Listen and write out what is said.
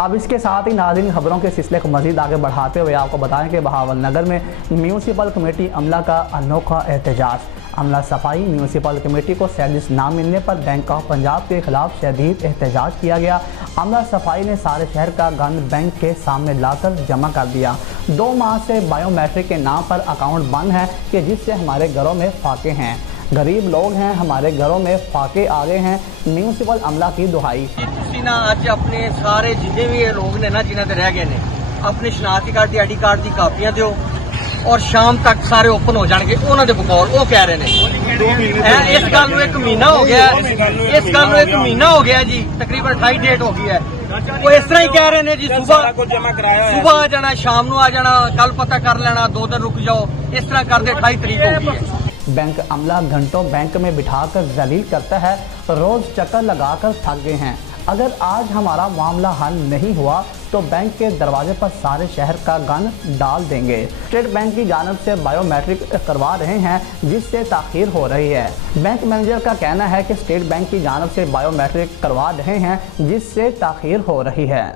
अब इसके साथ ही नाज़रीन खबरों के सिलसिले को मज़ीद आगे बढ़ाते हुए आपको बताएं कि बहावलनगर में म्यूनसिपल कमेटी अमला का अनोखा एहतजाज। अमला सफाई म्यूनसिपल कमेटी को सैलरी ना मिलने पर बैंक ऑफ पंजाब के खिलाफ शदीद एहतजाज किया गया। अमला सफाई ने सारे शहर का गंद बैंक के सामने लाकर जमा कर दिया। 2 माह से बायोमेट्रिक के नाम पर अकाउंट बंद है कि जिससे हमारे घरों में फाके हैं, गरीब लोग हैं, हमारे घरों में फाके आ गए हैं। म्यूनसिपल अमला की दुहाई। ना अज अपने सारे जिन्हें भी लोग ने ना जिन्हें रह गए ने अपने शनाख्ती कार्ड दी, आई डी कार्ड की कापियां दो और शाम तक सारे ओपन हो जाएंगे। उन्होंने बकौल वो कह रहे हैं इस गल में 1 महीना हो गया, इस गल में 1 महीना हो गया जी, तकरीबन 28 डेट हो गई है। वो इस तरह ही कह रहे हैं जी, सुबह आ जाना, शाम को आ जाना, कल पता कर लेना, 2 दिन रुक जाओ, इस तरह करते 28 तारीख हो गई है। बैंक अमला घंटों बैंक में बिठाकर जलील करता है, रोज चक्कर लगाकर थक गए हैं। अगर आज हमारा मामला हल नहीं हुआ तो बैंक के दरवाजे पर सारे शहर का गन डाल देंगे। स्टेट बैंक की जानिब से बायोमेट्रिक करवा रहे हैं जिससे ताखीर हो रही है। बैंक मैनेजर का कहना है कि स्टेट बैंक की जानिब से बायोमेट्रिक करवा रहे हैं जिससे ताखीर हो रही है।